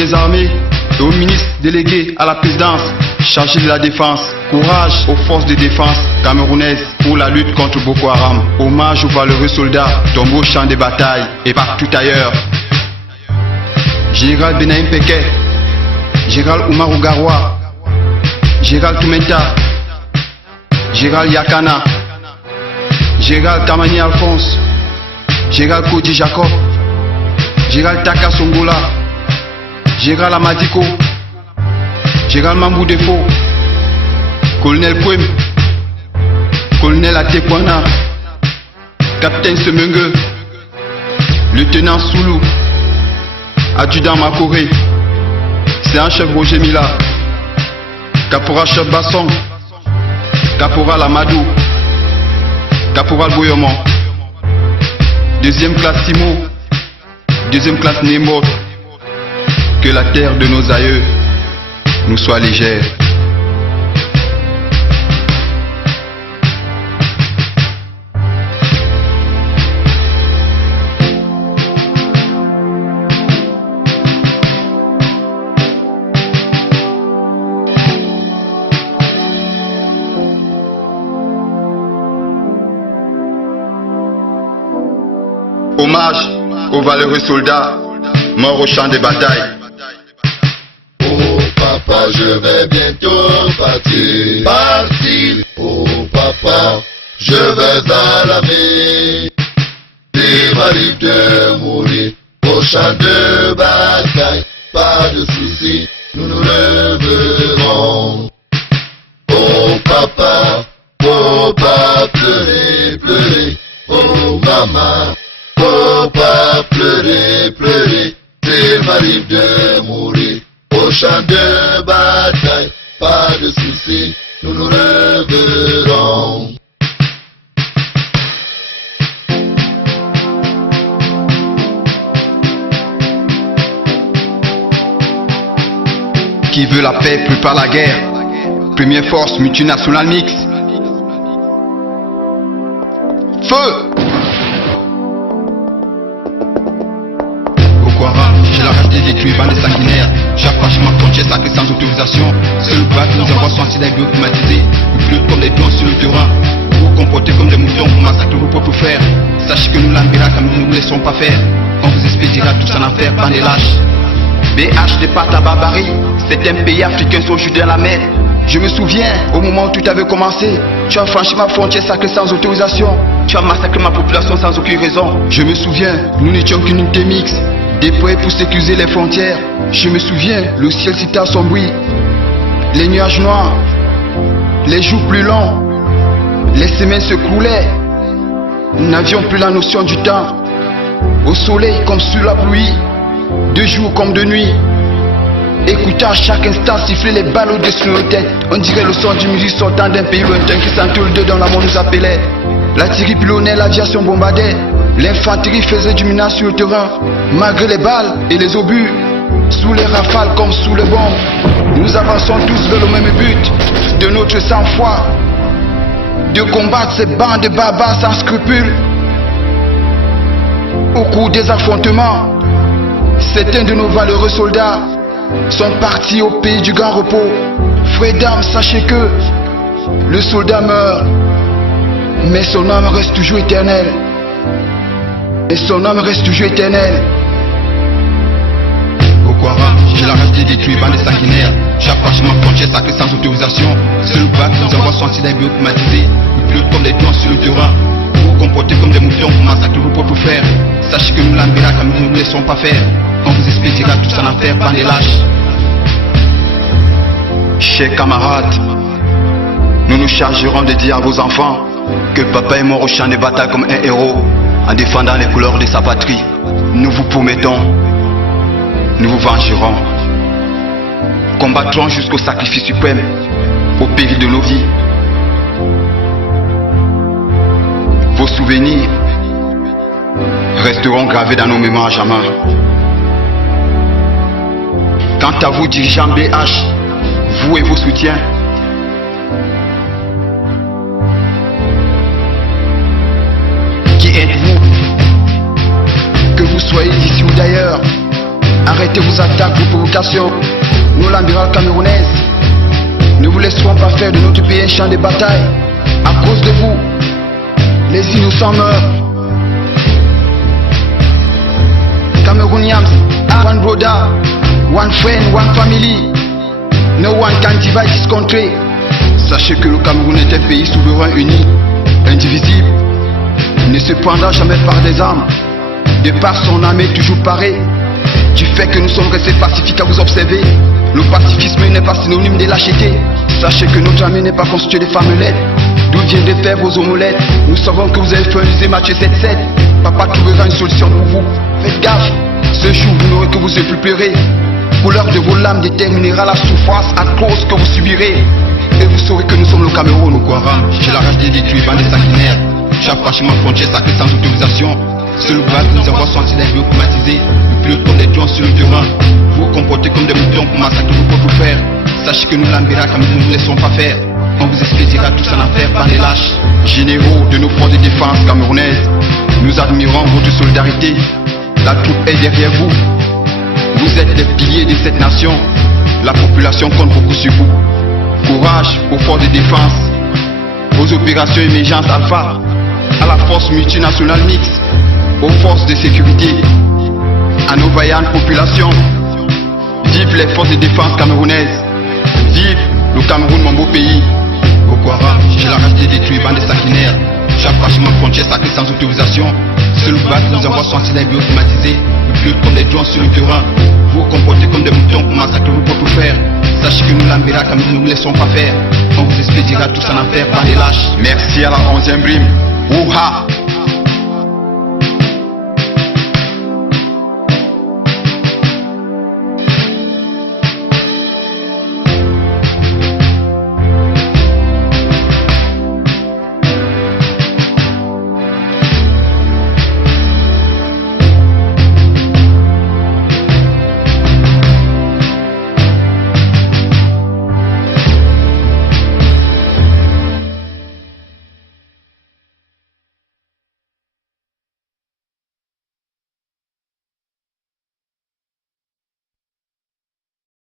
des armées et au ministre délégué à la présidence chargé de la défense. Courage aux forces de défense camerounaises pour la lutte contre Boko Haram. Hommage aux valeureux soldats tombés au champ de bataille et partout ailleurs. Général Benaïm Peke, Général Oumarou Garoua, Général Toumenta, Général Yakana, Général Tamani Alphonse, Général Kodi Jacob, Général Taka Songola, Général Amadiko, Général Mambou Defo, Colonel Kwem, Colonel Atekwana, Capitaine Semenge, Lieutenant Soulou, Adjudant Makore, Sergent-chef Roger Mila, Caporal chef Basson, Caporal Amadou, Caporal Boyomon, deuxième classe Timo, deuxième classe Nemo. Que la terre de nos aïeux nous soit légère. Hommage aux valeureux soldats morts au champ de bataille. Oh papa, je vais bientôt partir. Oh papa, je vais à l'armée. Il m'arrive de mourir au champ de bataille. Pas de soucis, nous nous reverrons. Oh papa, faut pas pleurer, pleurer. Oh maman, faut pas pleurer, pleurer. Il m'arrive de mourir au champ de bataille. Pas de soucis, nous nous reverrons. Qui veut la paix prépare la guerre. Première force multinationale mixte. Feu! Boko Haram, j'ai la rage de détruire bande sanguinaire. Chaque franchement frontière sacrée sans autorisation. C'est le bas qui nous envoie son sida bioclimatisé. Nous flotte comme des pions sur le terrain. Vous comportez comme des moutons pour massacrer vos propres frères. Sachez que nous l'ambira comme nous ne vous laissons pas faire. On vous expédiera tous en enfer, bande des lâches. BH départ ta barbarie. Certains pays africains sont jetés dans la mer. Je me souviens, au moment où tout avait commencé, tu as franchi ma frontière sacrée sans autorisation. Tu as massacré ma population sans aucune raison. Je me souviens, nous n'étions qu'une unité mixte, déployée pour sécuriser les frontières. Je me souviens, le ciel s'était assombri, les nuages noirs, les jours plus longs, les semaines se coulaient. Nous n'avions plus la notion du temps. Au soleil comme sous la pluie, de jour comme de nuit. Écoutant à chaque instant siffler les balles au-dessus de nos têtes. On dirait le son du musique sortant d'un pays lointain qui s'entoure le deux dans l'amour nous appelait. L'artillerie pilonnait, l'aviation bombardait. L'infanterie faisait du minage sur le terrain. Malgré les balles et les obus, sous les rafales comme sous les bombes, nous avançons tous vers le même but de notre sang-froid, de combattre ces bandes de barbares sans scrupules. Au cours des affrontements, certains de nos valeureux soldats sont partis au pays du grand repos. Frères d'armes, sachez que le soldat meurt, mais son âme reste toujours éternelle. Et son âme reste toujours éternelle. Boko Haram, j'ai la rage de détruire bande sanguinaire. Chaque franchement frontière sacrée sans autorisation. C'est le bas qui nous envoie son sida bioclimatisé. Nous flotte comme des pions sur le terrain. Vous comportez comme des moutons pour massacrer vos propres frères. Sachez que nous l'ambira comme nous ne nous laissons pas faire. On vous expédiera tous en enfer, bande des lâches. Chers camarades, nous nous chargerons de dire à vos enfants que papa est mort au champ de bataille comme un héros en défendant les couleurs de sa patrie. Nous vous promettons, nous vous vengerons, combattrons jusqu'au sacrifice suprême, au péril de nos vies. Vos souvenirs resteront gravés dans nos mémoires à jamais. Quant à vous, dirigeants BH, vous et vos soutiens, qui êtes-vous? Que vous soyez d'ici ou d'ailleurs, arrêtez arrêtez vos attaques, vos provocations. Nous, l'amiral camerounaise, ne vous laisserons pas faire de notre pays un champ de bataille. À cause de vous, les innocents meurent. Cameroonians, one brother, one friend, one family. No one can divide this country. Sachez que le Cameroun est un pays souverain, uni, indivisible. Il ne se prendra jamais par des armes. De par son armée toujours parée. Du fait que nous sommes restés pacifiques à vous observer. Le pacifisme n'est pas synonyme de lâcheté. Sachez que notre armée n'est pas constituée de femmelettes. D'où viennent de faire vos omelettes? Nous savons que vous avez fait un lycée match 7-7. Papa trouvera une solution pour vous. Faites gaffe, ce jour vous n'aurez que vous effleurez. Couleur de vos lames déterminera la souffrance à cause que vous subirez. Et vous saurez que nous sommes le Cameroun. Boko Haram, j'ai la rage de détruire, bande de sanguinaires. Chaque franchissement frontière sacré sans autorisation. Seul le bas nous envoie son antidaire biochromatisé. Vous pilote comme des drones sur le terrain. Vous vous comportez comme des moutons pour massacrer vos propres frères. Sachez que nous l'Ambira, comme nous ne vous laissons pas faire. On vous expédiera tous en affaire par les lâches. Généraux de nos forces de défense camerounaises, nous admirons votre solidarité. La troupe est derrière vous. Vous êtes les piliers de cette nation. La population compte beaucoup sur vous. Courage aux forces de défense, aux opérations émergence alpha, à la force multinationale mixte, aux forces de sécurité, à nos vaillantes populations. Vive les forces de défense camerounaises. Vive le Cameroun, mon beau pays. Boko Haram, j'ai la rage de détruire, bande de sanguinaires. Chaque franchissement frontière sacré sans autorisation. Seul le bas nous envoie son antidaire biochromatisé. Vous pilote comme des drones sur le terrain. Vous vous comportez comme des moutons pour massacrer vos propres frères. Sachez que nous l'Ambira, comme nous ne vous laissons pas faire. On vous expédiera tous en affaire par les lâches. Merci à la 11e brime. Ouha!